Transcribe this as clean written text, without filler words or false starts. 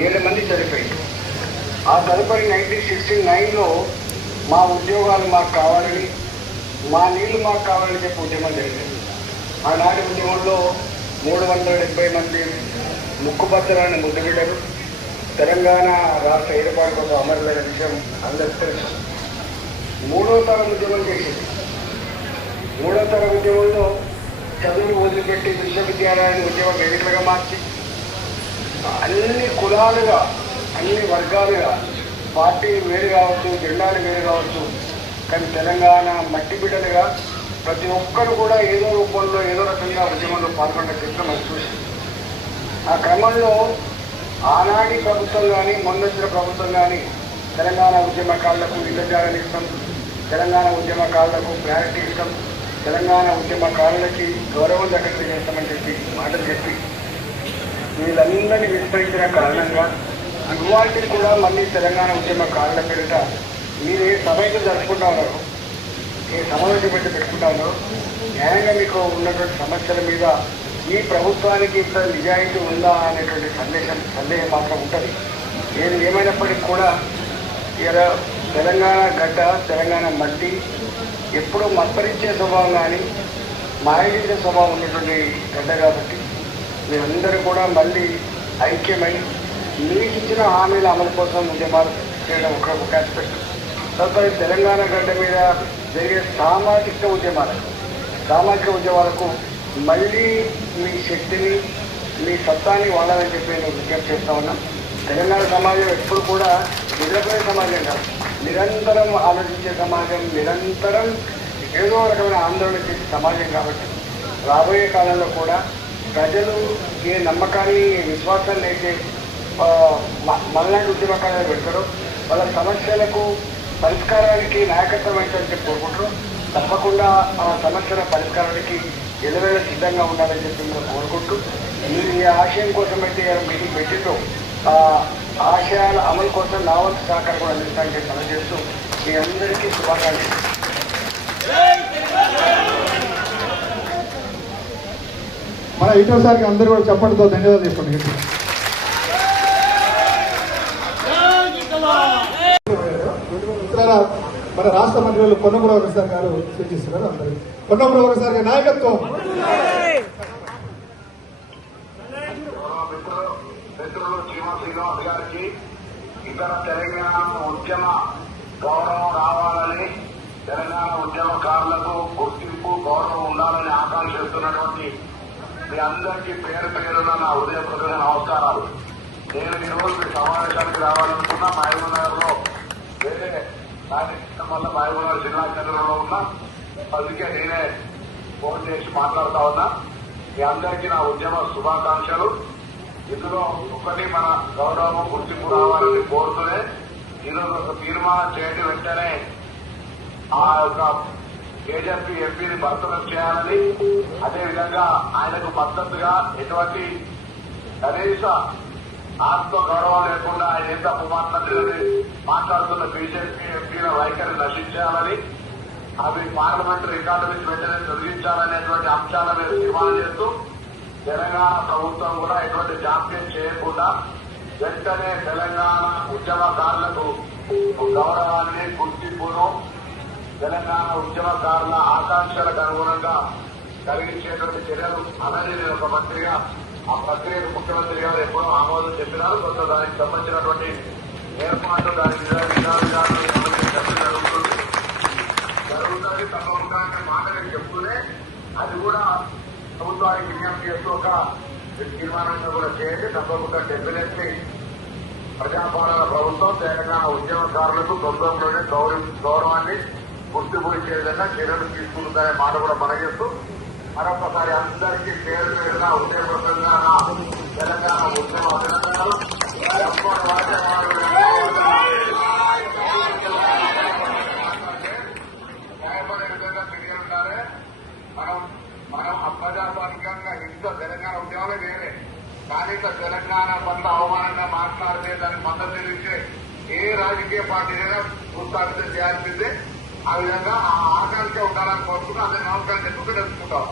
7 మంది చనిపోయింది. ఆ తదుపరి 1969లో మా ఉద్యోగాలు మాకు కావాలని, మా నీళ్లు మాకు కావాలని చెప్పి ఉద్యమం జరిగింది. ఆనాటి ఉద్యమంలో 370 మంది ముక్కుపచ్చరాని ముద్దుబిడ్డలు తెలంగాణ రాష్ట్ర ఏర్పాటు కోసం అమరులైన విషయం అందరికీ తెలుసు. 3వ తరం ఉద్యమం చేసింది. 3వ తరం ఉద్యమంలో చదువులు వదిలిపెట్టి విశ్వవిద్యాలయాన్ని ఉద్యమ వేదికలుగా మార్చి అన్ని కులాలుగా, అన్ని వర్గాలుగా, పార్టీలు వేరు కావచ్చు, జెండాలు వేరు కావచ్చు, కానీ తెలంగాణ మట్టి బిడ్డలుగా ప్రతి ఒక్కరు కూడా ఏదో రూపంలో ఏదో రకంగా ఉద్యమంలో పాల్గొన్న చరిత్ర మనం చూసి, ఆ క్రమంలో ఆనాటి ప్రభుత్వం కానీ మొన్నొచ్చిన ప్రభుత్వం కానీ తెలంగాణ ఉద్యమకారులకు ఇళ్లజాగాలు ఇస్తాం, తెలంగాణ ఉద్యమకారులకు ప్రయారిటీ ఇస్తాం, తెలంగాణ ఉద్యమకారులకి గౌరవం దక్కలు చేస్తామని చెప్పి మాటలు చెప్పి వీళ్ళందరినీ విస్మరించిన కారణంగా ఇవాళకి కూడా మళ్ళీ తెలంగాణ ఉద్యమకారుల పేరిట మీరు ఏ సభ్యులు జరుపుకుంటా ఉన్నారు, ఏ సమావేశం పెట్టుకుంటా ఉన్నారు, న్యాయంగా మీకు ఉన్నటువంటి సమస్యల మీద ఈ ప్రభుత్వానికి ఇంత నిజాయితీ ఉందా అనేటువంటి సందేహం మాత్రం ఉంటుంది. ఏది ఏమైనప్పటికీ కూడా ఇలా తెలంగాణ గడ్డ, తెలంగాణ మట్టి ఎప్పుడూ మత్పరించే స్వభావం కానీ మాయలించే స్వభావం ఉన్నటువంటి గడ్డ కాబట్టి మీరందరూ కూడా మళ్ళీ ఐక్యమై మీకు ఇచ్చిన హామీల అమలు కోసం ఉద్యమాలు చేయడం ఒక ఆస్పెక్ట్. తదుపరి తెలంగాణ గడ్డ మీద జరిగే సామాజిక ఉద్యమాలకు మళ్ళీ మీ శక్తిని, మీ సత్తాన్ని వాడాలని చెప్పి నేను విజ్ఞప్తి చేస్తా ఉన్నాం. తెలంగాణ సమాజం ఎప్పుడు కూడా నిద్రపోయే సమాజం కాదు, నిరంతరం ఆలోచించే సమాజం, నిరంతరం ఏదో రకమైన ఆందోళన చేసే సమాజం కాబట్టి రాబోయే కాలంలో కూడా ప్రజలు ఏ నమ్మకాన్ని, విశ్వాసాన్ని అయితే మళ్ళీ ఉద్యమకాలను పెడతారో వాళ్ళ సమస్యలకు పరిష్కారానికి నాయకత్వం ఏంటంటే కోరుకుంటారు. తప్పకుండా ఆ సమస్యల పరిష్కారానికి ఎలువేళ సిద్ధంగా ఉండాలని చెప్పి మేము కోరుకుంటూ, మీరు ఈ ఆశయం కోసం అయితే మీటింగ్ పెట్టిందో ఆ ఆశయాల అమలు కోసం నా వంతు సహకారం కూడా అందిస్తానని చెప్పి తెలియజేస్తూ మీ అందరికీ శుభాకాంక్షలు. మన ఈటల సార్కి అందరూ కూడా చెప్పడంతో ధన్యవాదాలు చెప్పండి. మన రాష్ట్ర మంత్రులు పొన్నం ప్రభాకర్ గారు సూచిస్తున్నారు. అందరూ పొన్నం ప్రభాకర్ గారి నాయకత్వం. గారికి ఇతర తెలంగాణ ఉద్యమ గౌరవం రావాలని, తెలంగాణ ఉద్యమకారులకు గుర్తింపు, గౌరవం ఉండాలని ఆకాంక్షిస్తున్నటువంటి మీ అందరికీ పేరు పేరున నా హృదయపూర్వక నమస్కారాలు. నేను ఈరోజు మీ సమావేశానికి రావాలనుకున్నా. మహబూబ్నగర్లో వేరే కార్యక్రమం వల్ల మహబూబ్నగర్ జిల్లా కేంద్రంలో ఉన్నా, అందుకే నేనే ఫోన్ చేసి మాట్లాడుతా ఉన్నా. మీ అందరికీ నా ఉద్యమ శుభాకాంక్షలు. ఇందులో ఒకటి మన గౌరవం, గుర్తింపు రావాలని కోరుతూనే ఈరోజు ఒక తీర్మానం చేయండి. వెంటనే ఆ యొక్క కేజీపీ ఎంపీని బర్తరఫ్ చేయాలని, అదేవిధంగా ఆయనకు మద్దతుగా ఎటువంటి కనీస ఆత్మ గౌరవం లేకుండా ఆయన ఎంత మాట్లాడుతున్న బీజేపీ ఎంపీల వైఖరి నశించాలని, అవి పార్లమెంటరీ రికార్డు నుంచి వెంటనే తొలగించాలనేటువంటి అంశాల మీద తీర్మానం చేస్తూ తెలంగాణ ప్రభుత్వం కూడా ఎటువంటి జాప్యం చేయకుండా వెంటనే తెలంగాణ ఉద్యమకారులకు గౌరవాన్ని, గుర్తింపును, తెలంగాణ ఉద్యమకారుల ఆకాంక్షలకు అనుగుణంగా కలిగించేటువంటి చర్యలు అనేది ఒక మంత్రిగా ఆ ప్రక్రియకు ముఖ్యమంత్రి గారు ఎప్పుడో ఆమోదం చెప్పినారు. కొంత దానికి సంబంధించినటువంటి ఏర్పాట్లు, దానికి జరుగుతుంది తప్పకుండా మాటలు చెప్తూనే అది కూడా ప్రభుత్వానికి విజ్ఞప్తి చేస్తూ ఒక తీర్మానంగా కూడా చేయండి. తప్పకుండా డెఫినెట్లీ ప్రజాపాలన ప్రభుత్వం తెలంగాణ ఉద్యమకారులకు తొందరలోనే గౌరవాన్ని, గుర్తింపు ఇచ్చే విధంగా చర్యలు తీసుకుంటుందనే మాట కూడా మనగిస్తూ మరొకసారి అందరికీ పేరు పేరుగా ఉదయపూర్వకంగా తెలంగాణ ఉద్యమ అభినందనలు. న్యాయపడే విధంగా తెలియాలంటే మనం అప్రజాస్వామికంగా ఇంత తెలంగాణ ఉద్యమాలే వేరే, కానీ తెలంగాణ పట్ల అవమానంగా మాట్లాడితే దానికి మద్దతు తెలిస్తే ఏ రాజకీయ పార్టీనైనా ప్రోత్సాహితం చేయాల్సిందే. ఆ విధంగా ఆ ఆకాంక్ష ఉండాలని కోరుకుంటూ అందరి నమస్కారం చెప్పుకుంటూ తెలుసుకుంటాం.